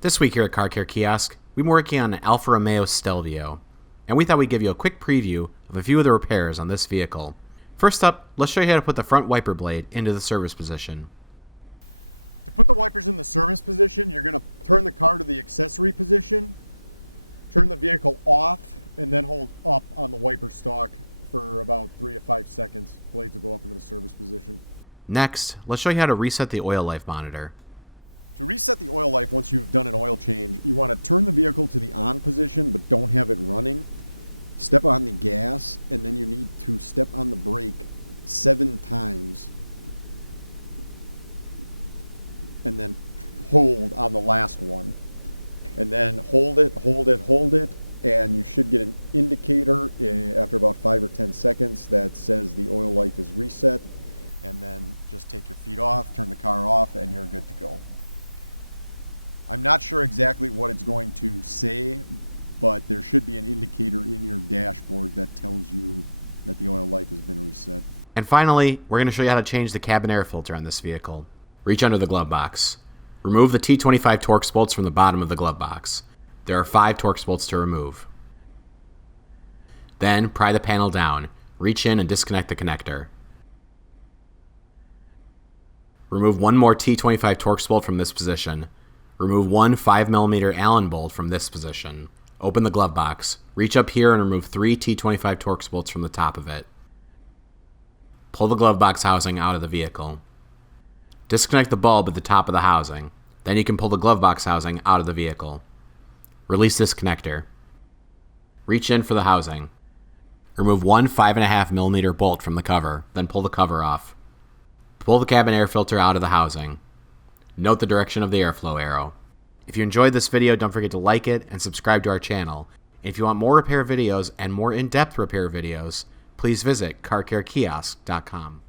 This week here at Car Care Kiosk, we've been working on an Alfa Romeo Stelvio, and we thought we'd give you a quick preview of a few of the repairs on this vehicle. First up, let's show you how to put the front wiper blade into the service position. To put the wipers in the service position, you're going to turn the car to the accessory position, turn the vehicle off, and then hold up on the wiper stalk for about 3 to 5 seconds. Blades will go up into the service position. Next, let's show you how to reset the oil life monitor. To reset the oil life once you've done an oil change, you want to turn the vehicle to the on position but don't have it running. Step on the gas, and then you need to step on the brake 7 times. And then hold on the last one. And then hold it, and you should get an indicator after about 5 or 10 seconds that says the oil life is reset. And then just take your feet off, turn the car off, and you're good to go. I'm not sure exactly what it's going to say, but there should be an indicator in your dashboard that tells you that the oil life has been reset. And finally, we're going to show you how to change the cabin air filter on this vehicle. Reach under the glove box. Remove the T25 Torx bolts from the bottom of the glove box. There are 5 Torx bolts to remove. Then, pry the panel down. Reach in and disconnect the connector. Remove one more T25 Torx bolt from this position. Remove one 5mm Allen bolt from this position. Open the glove box. Reach up here and remove 3 T25 Torx bolts from the top of it. Pull the glove box housing out of the vehicle. Disconnect the bulb at the top of the housing. Then you can pull the glove box housing out of the vehicle. Release this connector. Reach in for the housing. Remove one 5.5mm bolt from the cover, then pull the cover off. Pull the cabin air filter out of the housing. Note the direction of the airflow arrow. If you enjoyed this video, don't forget to like it and subscribe to our channel. If you want more repair videos and more in-depth repair videos, please visit carcarekiosk.com.